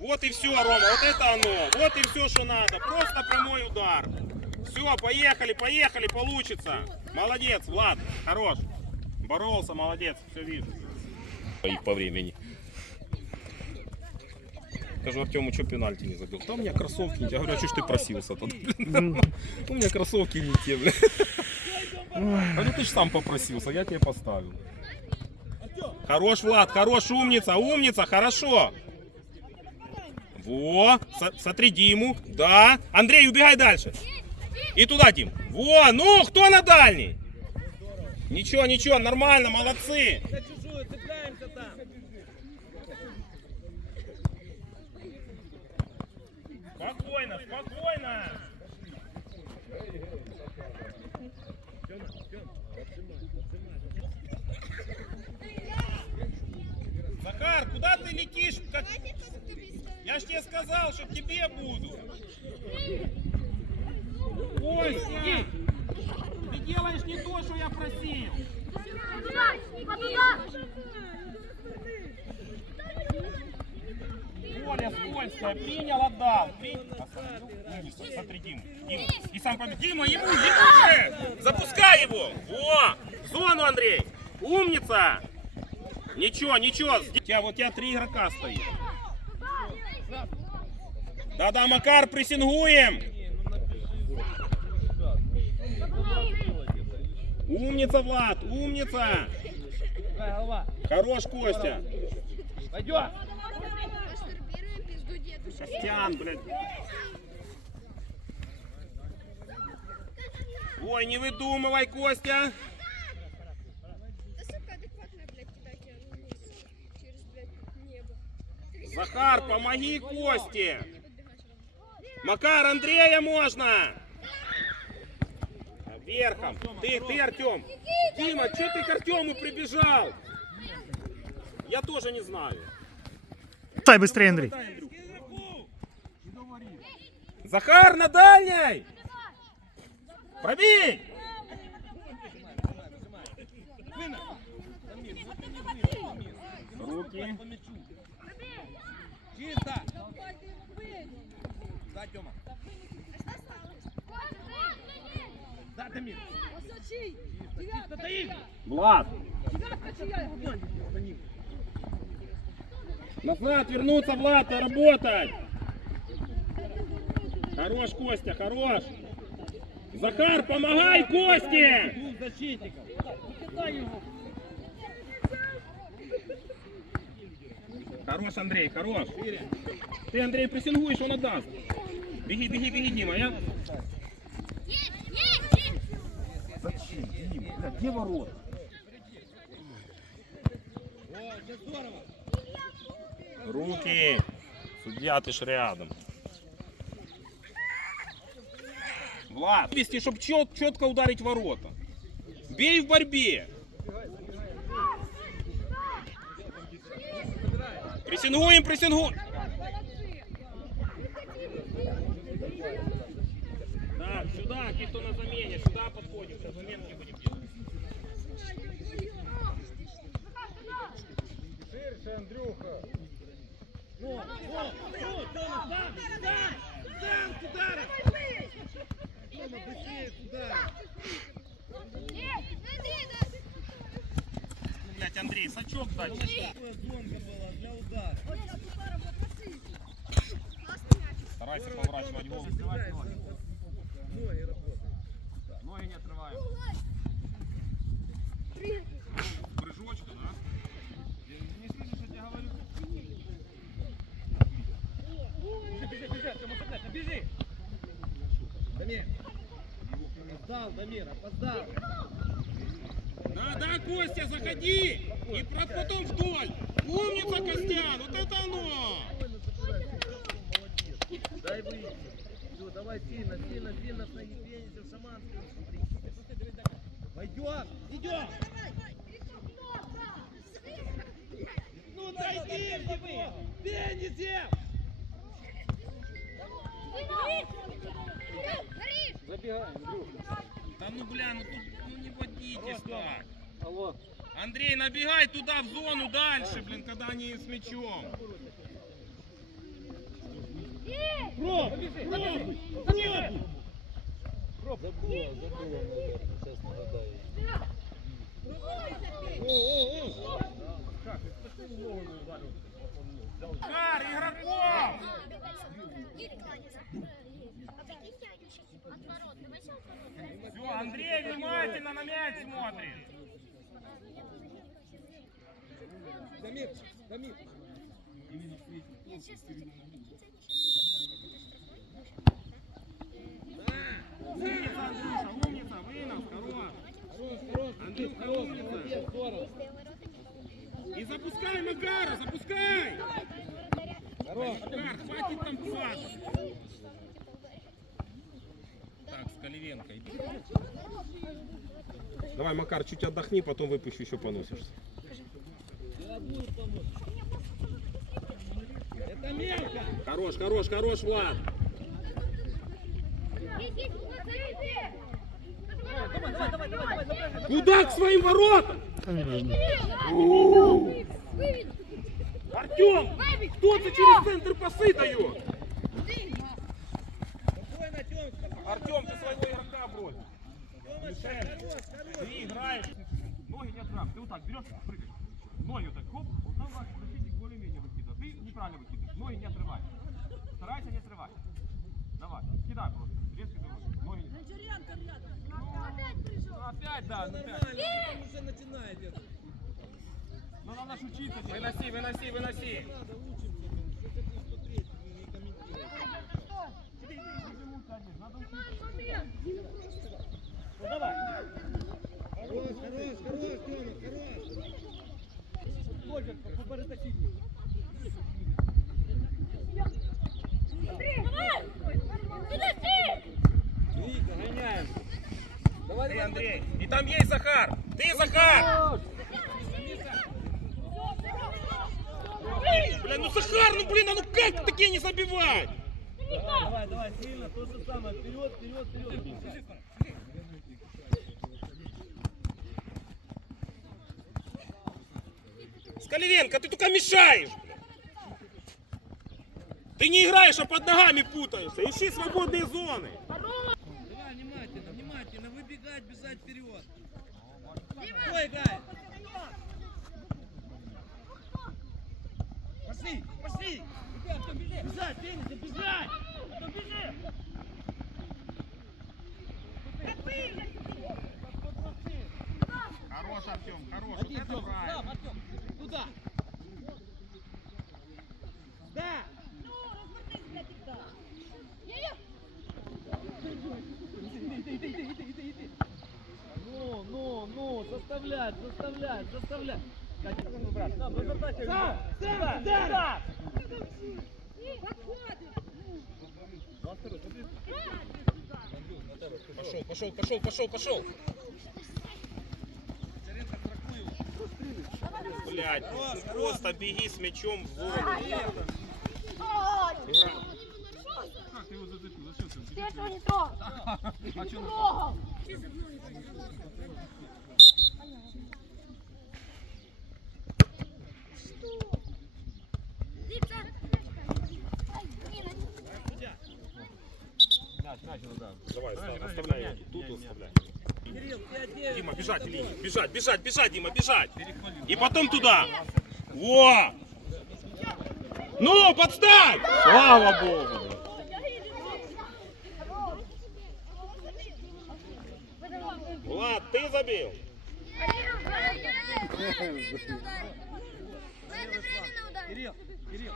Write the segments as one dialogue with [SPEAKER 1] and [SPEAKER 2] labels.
[SPEAKER 1] Вот и все, Рома, вот это оно. Вот и все, что надо. Просто прямой удар. Все, поехали, поехали, получится. Молодец, Влад, хорош. Боролся, молодец, все вижу. И по времени. Скажу Артему, что пенальти не забил? Там у меня кроссовки не те. Я говорю, а что ж ты просился тут? У меня кроссовки не те, бля. А ну ты ж сам попросился, я тебе поставил. Хорош, Влад, хорош, умница, умница, хорошо. Во, сотри Диму, да. Андрей, убегай дальше. И туда, Дим. Во, ну, кто на дальний? Ничего, ничего, нормально, молодцы. Спокойно, спокойно. Захар, куда ты летишь? Как- Я ж тебе сказал, что тебе буду. Костя, ты делаешь не то, что я просил. Коля скользкая, принял, отдал. Смотри, Диму, Диму. И сам побед. Дима, ему, ему же! Запускай его! Во! В зону, Андрей! Умница! Ничего, ничего. У тебя, вот у тебя три игрока стоит. Да-да, Макар, прессингуем! Умница, Влад, умница! Хорош, Костя!
[SPEAKER 2] Пойдем.
[SPEAKER 1] Костян, блядь. Ой, не выдумывай, Костя. Захар, помоги Косте. Макар, Андрея можно. Верхом. Ты, ты, Артем. Дима, что ты к Артему прибежал? Я тоже не знаю.
[SPEAKER 3] Дай быстрее, Андрей.
[SPEAKER 1] Захар на дальней! Пробей! Руки.
[SPEAKER 2] Чисто. Да, Тёма. Да, Тамир. Чисто, Таим.
[SPEAKER 1] Влад. Назад вернуться, Влад, и работать. Хорош, Костя, хорош. Захар, помогай Косте!
[SPEAKER 2] Защитников.
[SPEAKER 1] Хорош, Андрей, хорош. Ты, Андрей, прессингуешь, он отдаст. Беги, беги, беги, Дима. Я... Зачем, Дима? Бля, где ворота? Руки. Судья, ты ж рядом. Влад, вести, чтобы четко ударить ворота. Бей в борьбе. Прессингуем, прессингуем. Так, сюда, те, кто на замене, сюда подходим. Сейчас заменки будем делать.
[SPEAKER 2] Ну, ну, ну, Тёма, сам, сам, сам к удару. Тёма, быстрее сюда.
[SPEAKER 1] Ну, блядь, Андрей, сачок дать.
[SPEAKER 2] Зонка была для удара.
[SPEAKER 1] Старайся поворачивать голову.
[SPEAKER 2] Ноги работают.
[SPEAKER 1] Ноги не отрываем. Прыжочка, да?
[SPEAKER 2] Не слышишь, что я говорю? Бежи, бежи, бежи, Тёма, цепляйся, бежи. Дамир. Опоздал, Дамир, опоздал.
[SPEAKER 1] Да, да, Костя, заходи! И про- потом вдоль! Умница, Костян! Вот это оно!
[SPEAKER 2] Дай выйти. Все, давай сильно, сильно, сильно с ноги пенися, в шаманскую смотри. Пойдем, идем. Ну дойди в него, пенися. Забегаем, друг.
[SPEAKER 1] Да ну бля, ну тут ну не водитесь так.
[SPEAKER 2] Алло.
[SPEAKER 1] Андрей, набегай туда в зону дальше, блин, когда они с мячом.
[SPEAKER 2] Проб! Проб! Забыла, забыла, наверное, сейчас нагадаю.
[SPEAKER 1] Кар, игроков! Все, Андрей внимательно на мяч смотрит.
[SPEAKER 2] Дамир, Дамир.
[SPEAKER 1] Умница, Андрюша, умница, вынос, хорош.
[SPEAKER 2] Хорош,
[SPEAKER 1] умница. И запускай Макара, запускай!
[SPEAKER 2] Хорош.
[SPEAKER 1] Макар, хватит там хватит. Иди. Давай, Макар, чуть отдохни, потом выпущу, еще поносишься.
[SPEAKER 2] Это мелко.
[SPEAKER 1] Хорош, хорош, хорош, Влад. Куда к своим воротам? Артем, кто-то через центр пасы дает.
[SPEAKER 2] Спокойно, Тёмка.
[SPEAKER 1] Артем, ты своего игрока брось.
[SPEAKER 2] Хорош.
[SPEAKER 1] Ты играешь. Ноги не отправь. Ты вот так берешь, прыгаешь. Ноги вот так, хоп, вот там ваш защитник более-менее выкидывает. Ты неправильно выкидываешь. Ноги не отрывай. Старайся не отрывать. Давай, кидай просто. Резкий давай. Ноги не Ну, опять, да, ну опять.
[SPEAKER 2] Нормально, он уже начинает это.
[SPEAKER 1] Ну надо ж учиться. Выноси, выноси, выноси.
[SPEAKER 2] Надо учимся, блин. Что ты будешь смотреть и не комментировать? Хорош, хорош, хорош, Тёма, хорош. Ложек, попари защитник. Вика, гоняем. Давай,
[SPEAKER 1] Ты,
[SPEAKER 2] давай,
[SPEAKER 1] Андрей. И там есть Захар. Ты, Захар. Бля, ну Захар, ну блин, а ну как такие не забивать?
[SPEAKER 2] Давай, давай, сильно, то же самое. Вперед, вперед, вперед.
[SPEAKER 1] Скаливенко, ты только мешаешь. Ты не играешь, а под ногами путаешься. Ищи свободные зоны.
[SPEAKER 2] Давай, внимательно, внимательно. Выбегать, бежать вперед. Кто играет? Пошли, пошли. Ребят, кто бежит? Бежать, Денис, бежать. Кто бежит?
[SPEAKER 1] Хорош, Артем, хорош.
[SPEAKER 2] Один, Тём, сам, Артем. Туда. Да. Иди, иди, иди, иди, иди, иди. Ну, ну, ну, заставлять, заставлять, заставлять. Катя, брат, да, разворачивай. Да, да, да.
[SPEAKER 1] Пошел, пошел, пошел, пошел, пошел. Блять, просто беги с мячом в зону. Игра.
[SPEAKER 4] Ты этого не трогал.
[SPEAKER 1] А
[SPEAKER 4] Не трогал.
[SPEAKER 1] Давай, оставляй его. Тут оставляй. Дима, бежать, линии. Бежать, бежать, бежать, Дима, бежать. И потом туда. Во! Ну, подставь! Слава Богу! Влад, ты забил?
[SPEAKER 2] Кирилл, Кирилл.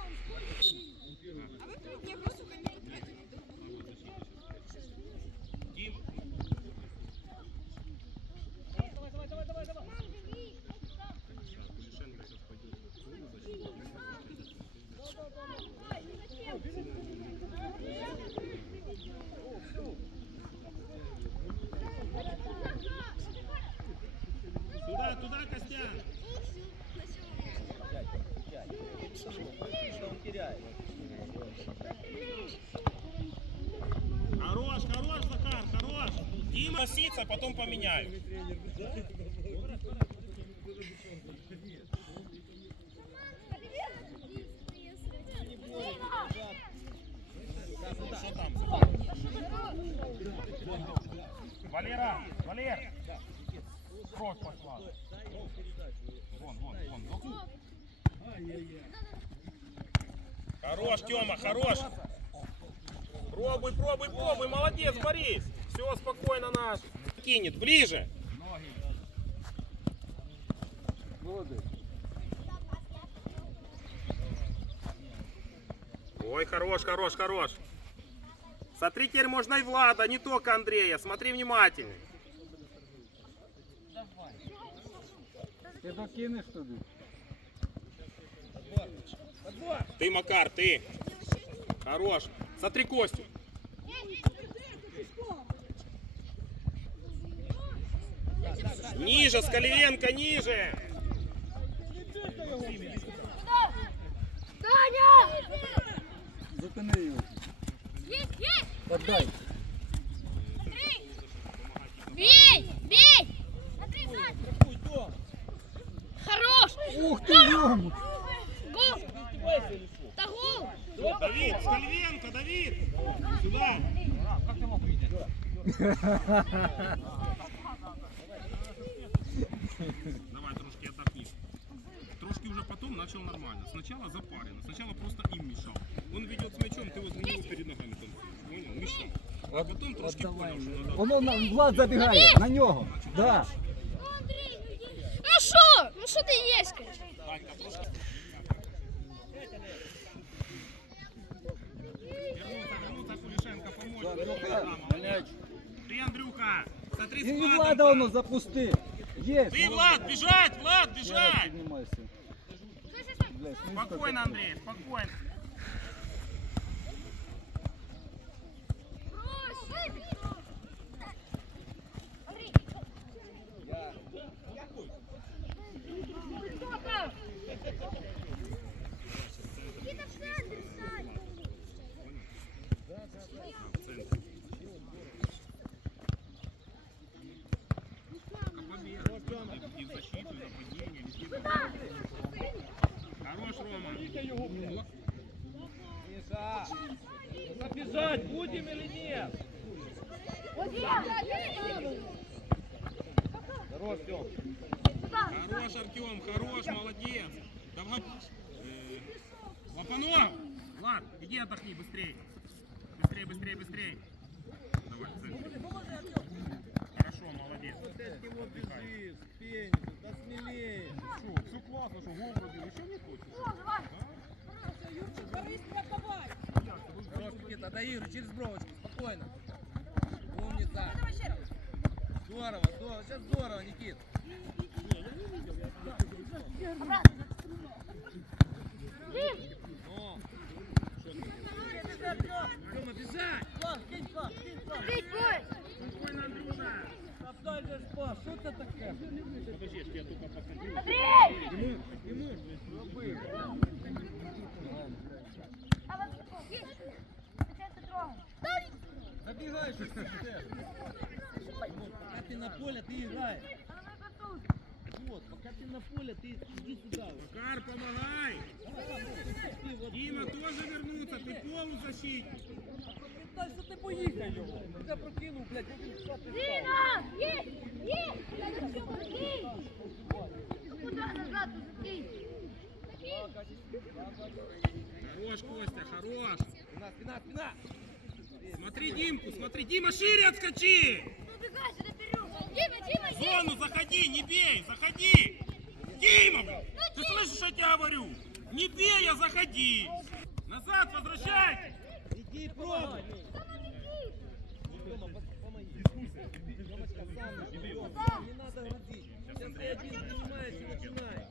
[SPEAKER 1] потом поменяю. Валера, Валер! Кровь пошла. Вон, вон, вон. Хорош, Тёма, хорош. Пробуй, пробуй, пробуй. Молодец, Борис. Все, спокойно наш. Кинет, ближе. Ой, хорош, хорош, хорош. Смотри, теперь можно и Влада, не только Андрея. Смотри внимательно.
[SPEAKER 2] Ти докинеш туди.
[SPEAKER 1] Ты, Макар, ты. Хорош. Смотри Костю. Ниже, Скаливенко, ниже.
[SPEAKER 2] Зупини його. Подай.
[SPEAKER 4] Бей! Бей! Смотри, Влад! Хорош!
[SPEAKER 2] Ух ти, йому!
[SPEAKER 4] Гол! Да гол!
[SPEAKER 1] Давид, Скаливенко, Давид. Сюда. Давай, трошки отдохни. Трошки уже потом начал нормально. Сначала запарено. Сначала просто им мешал. Он ведет с мячом, ты возле него перед ногами танцуешь. Понял? Мешал. А потом трошки понял, что надо...
[SPEAKER 2] Воно на Влад забігає, на нього. Да.
[SPEAKER 4] Ну що? Ну що ти є, скажи?
[SPEAKER 1] Ванька, трошки... Вернуться, вернуться, Кулишенко, помочь.
[SPEAKER 2] Андрюха,
[SPEAKER 1] Ты, Андрюха, смотри
[SPEAKER 2] І
[SPEAKER 1] складом.
[SPEAKER 2] Влада воно запусти. Є.
[SPEAKER 1] Ты, Влад, бежать, Влад,
[SPEAKER 2] Зараз
[SPEAKER 1] бежать.
[SPEAKER 2] піднімайся. Блядь, ну що
[SPEAKER 1] Спокойно, Андрей, спокойно.
[SPEAKER 2] Забіжать будемо или ні? Хорош, Тьом.
[SPEAKER 1] Хорош, Артем, хорош, молодец. Давай. Э, Лопанов! Влад, иди отдохни, быстрее. Быстрее, быстрее, быстрее. Давай, в центре. Хорошо, молодец. Отдыхай.
[SPEAKER 2] Да смілее.
[SPEAKER 1] Что, все классно, что гол пробил. Еще не хочешь?
[SPEAKER 2] Хорош, Никита, дай Иру через бровочку, спокойно. Умница. Здорово, здорово, сейчас здорово, Никит. Ну. Тёма, бежать!
[SPEAKER 1] Спокойно, Андрюша.
[SPEAKER 2] Дальше спас, что это такое?
[SPEAKER 1] Подожди, я только посмотрю.
[SPEAKER 2] Забегаешь, что ты? Ты поле, ты играешь. Вот, пока ты на поле, ты иди сюда.
[SPEAKER 1] Макар, помогай.
[SPEAKER 2] Ты
[SPEAKER 1] Дима тоже вернуться, ты полузащитник.
[SPEAKER 2] Дальше ти поїхай його. Ти прокинув, блядь, я він що ти став.
[SPEAKER 4] Куда назад уже
[SPEAKER 1] Хорош, Костя, хорош.
[SPEAKER 2] Спина, спина, спина.
[SPEAKER 1] Смотри Димку, смотри. Дима, шире отскочи.
[SPEAKER 4] Убегай сюда вперед! Дима, Дима,
[SPEAKER 1] В зону заходи, не бей, заходи. Дима, блин, ты слышишь, что я тебе говорю? Не бей, а заходи. Назад возвращай.
[SPEAKER 2] Иди пробуй. По- помоги. Тёмочка, сам не Не надо грузить. Сейчас ты один занимаешь и начинай.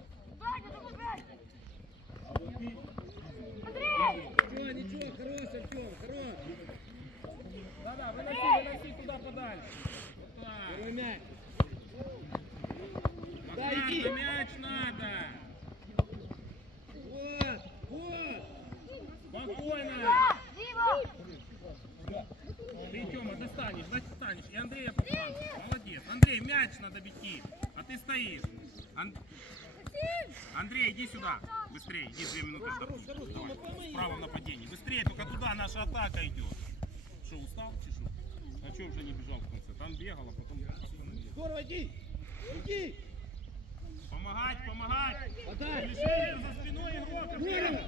[SPEAKER 2] Ничего, ничего, хорош, Артем, хорош.
[SPEAKER 1] Да-да, выноси, выноси туда подальше. Вот так.
[SPEAKER 2] Первый мяч. Да,
[SPEAKER 1] Макар,
[SPEAKER 2] иди.
[SPEAKER 1] на мяч надо.
[SPEAKER 2] Вот, вот.
[SPEAKER 1] Спокойно. Ты, Тёма, достанешь, достанешь. И Андрея попал. Молодец. Андрей, мяч надо бить. А ты стоишь. Ан- Андрей, иди сюда. Быстрее, иди две минуты. Справа в нападении. Быстрее, только туда наша атака идет. Что, устал? Что? А что уже не бежал в конце? Там бегал, а потом.
[SPEAKER 2] Здорово, иди. Иди!
[SPEAKER 1] Помогать, помогать.
[SPEAKER 2] Подай!
[SPEAKER 1] Мишель за спиной игрок. вперед.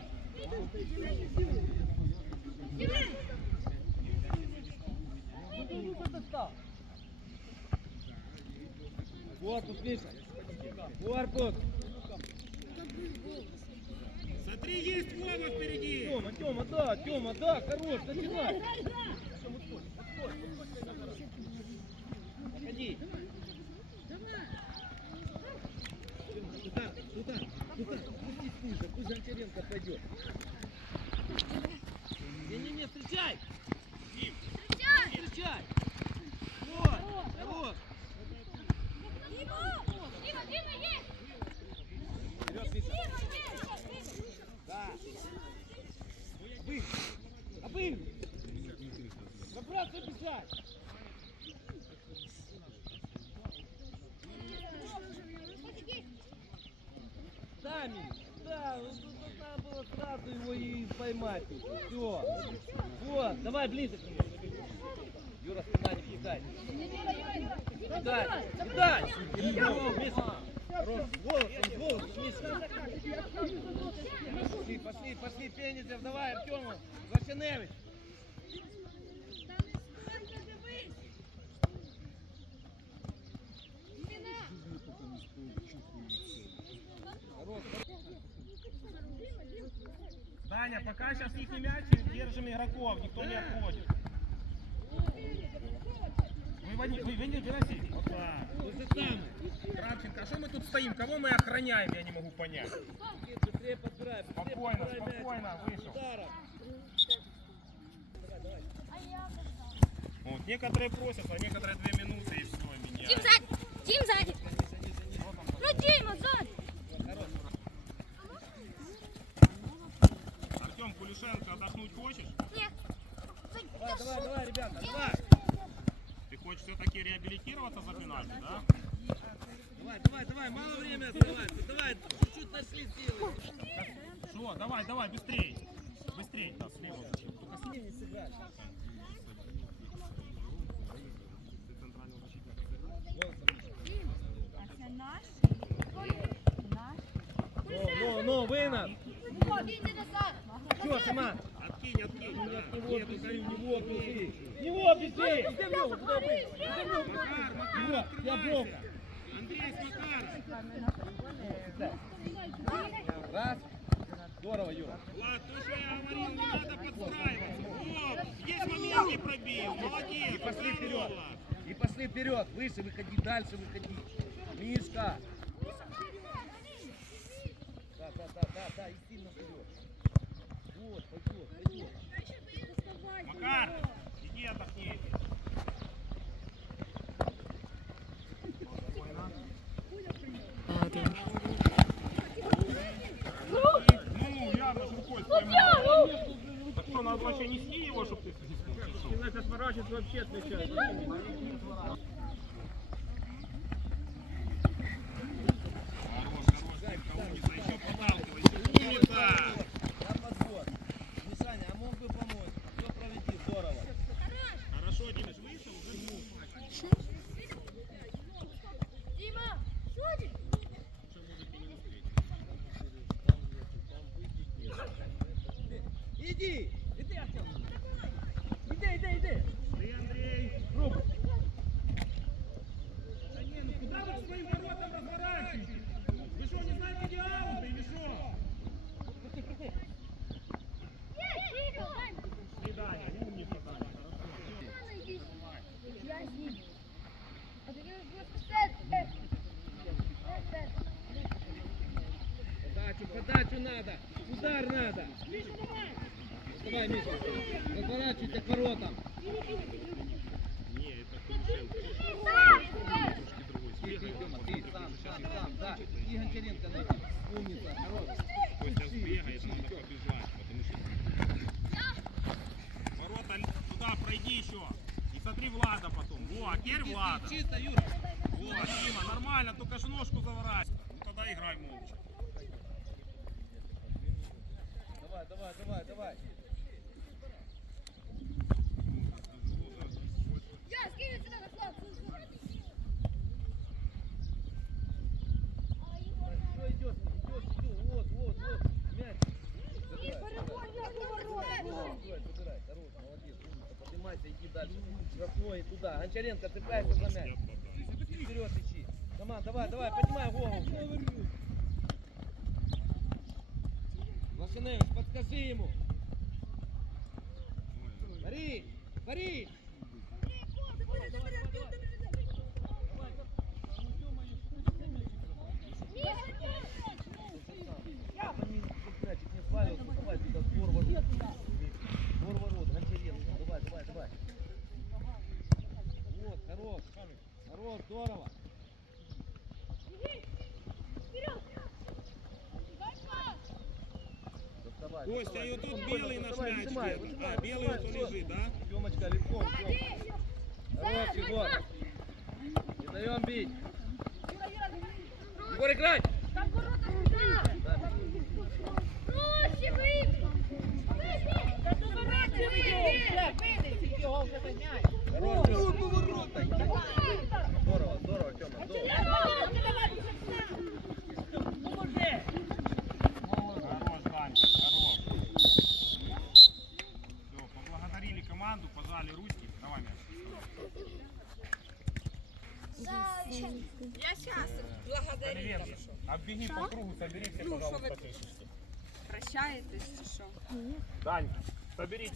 [SPEAKER 2] Корпус, Миша! Корпус!
[SPEAKER 1] Смотри, есть Вова впереди.
[SPEAKER 2] Тёма, Тёма, да, Тёма, да, хорош, начинай! Заходи! Туда, туда, туда, пусти пузо, пусть Гончаренко пойдет. Не-не-не! Встречай! Вот, вот! Вперед, Миша! Да! Обым! Обым! Забраться бежать! Сами! Да, вот тут вот надо было сразу его и поймать. Все. Вот, давай ближе к нему. Юра, спина не пускай. Дай, дай! Пошли, пошли, пошли, Пенизев, давай, Артему, Зачиневич.
[SPEAKER 1] Даня, пока сейчас их не мяч, держим игроков, никто не отходит. Выводи, выводи, выноси. Вот
[SPEAKER 2] же там.
[SPEAKER 1] Кравченко, а что мы тут стоим? Кого мы охраняем, я не могу понять. Спокойно, спокойно, вышел. Вот, некоторые просят, а некоторые две минуты и все,
[SPEAKER 4] Дим
[SPEAKER 1] меняют.
[SPEAKER 4] сзади! Дим сзади! Ну, Дима, сзади!
[SPEAKER 1] Артем Кулишенко, отдохнуть хочешь?
[SPEAKER 4] Нет!
[SPEAKER 2] Давай, давай, давай, ребята, давай.
[SPEAKER 1] Хочешь все-таки реабилитироваться за пенальти, да?
[SPEAKER 2] Давай, давай, давай, мало времени оставается. Давай, чуть-чуть нашли силы.
[SPEAKER 1] Что, давай, давай, быстрее. Быстрее, да, слева? Только
[SPEAKER 2] С не
[SPEAKER 1] сыграл.
[SPEAKER 2] Ну, ну, вынос. Все, Шиман.
[SPEAKER 1] Откинь, откинь, да.
[SPEAKER 2] Не вот бежи, не вот бежи. Не вот бежи. Иди в него, куда вы? Иди в него.
[SPEAKER 1] Макар, Макар, открывайся. Андрей, Макар.
[SPEAKER 2] Раз. Здорово, Юра.
[SPEAKER 1] Влад, то, что я говорил, не надо подстраиваться. Вот, есть момент не пробил, молодец.
[SPEAKER 2] И пошли вперед. И пошли вперед. Выше выходи, дальше выходи. Мишка. Да, да, да, да, да, и сильно вперед. Вот, пойдет.
[SPEAKER 1] Макар, иди отдохни. Ну, явно рукой поймал. Так что, надо вообще нести его, чтобы ты не
[SPEAKER 2] Человек отворачивается вообще отвечает.
[SPEAKER 1] Хорош, хорош, умница, еще подталкивайся, умница.
[SPEAKER 2] Я подвод. Мишаня, а мог бы помочь? Все проведи, здорово.
[SPEAKER 1] Хорошо, Димыч, вышел, вернул.
[SPEAKER 4] Дима, сзади!
[SPEAKER 2] Иди! Иди, Артем! Иди, иди, иди!
[SPEAKER 1] Ты, Андрей.
[SPEAKER 2] Пробуй!
[SPEAKER 1] Да не, ну куда вы к своим воротам разворачиваетесь? Вы что, не знаете, где ауты или что?
[SPEAKER 2] Крути, крути!
[SPEAKER 1] Не Даня, умница, Даня.
[SPEAKER 4] Я с ним. А ты говоришь,
[SPEAKER 2] Подачу, подачу надо! Удар надо! Давай, Миша! Разворачивайся к воротам!
[SPEAKER 1] Не, это Кулишенко.
[SPEAKER 2] Ты, ты, Тёма, ты сам, сам, сам, да! И Гончаренко найти! Умница, хорош!
[SPEAKER 1] Костя сбегает, надо побежать, потому что... Ворота туда пройди еще. И смотри Влада потом. Во, а теперь Влада.
[SPEAKER 2] Чисто, Юра!
[SPEAKER 1] Вот, Дима, нормально, только ж ножку заворачивай. Ну тогда играй молча.
[SPEAKER 2] Давай, давай, давай, давай!
[SPEAKER 4] Я скину сюда на флаг.
[SPEAKER 2] Дальше. Штрафной туда. Гончаренко, цепляйся за мяч. Вперед ищи. Команд, давай, давай, поднимай голову. Лошиневич, подскажи ему. Борис, Борис. Мячик не славился, давай туда, двор ворот. Двор ворот, Гончаренко, давай, давай, давай. Вот, хорош, хорош, здорово.
[SPEAKER 1] Костя,
[SPEAKER 2] доставай,
[SPEAKER 1] и вот тут белый наш
[SPEAKER 2] доставай,
[SPEAKER 1] мяч
[SPEAKER 2] выжимай,
[SPEAKER 1] где-то.
[SPEAKER 2] выжимай,
[SPEAKER 1] А, белый вот он лежит, да?
[SPEAKER 2] Тёмочка, легко, всё. Хорош, Егор. Не даем бить. Егор, играть! Хорош, Тёма. Здорово, здорово, Тёма, здорово.
[SPEAKER 1] Хорош, Данька, хорош. Все, поблагодарили команду, пожали ручки. Давай мяч.
[SPEAKER 4] Я сейчас благодарю.
[SPEAKER 1] Оббеги по кругу, собери все, пожалуйста, шишечки.
[SPEAKER 4] Прощаєтесь чи що?
[SPEAKER 1] Дань, соберите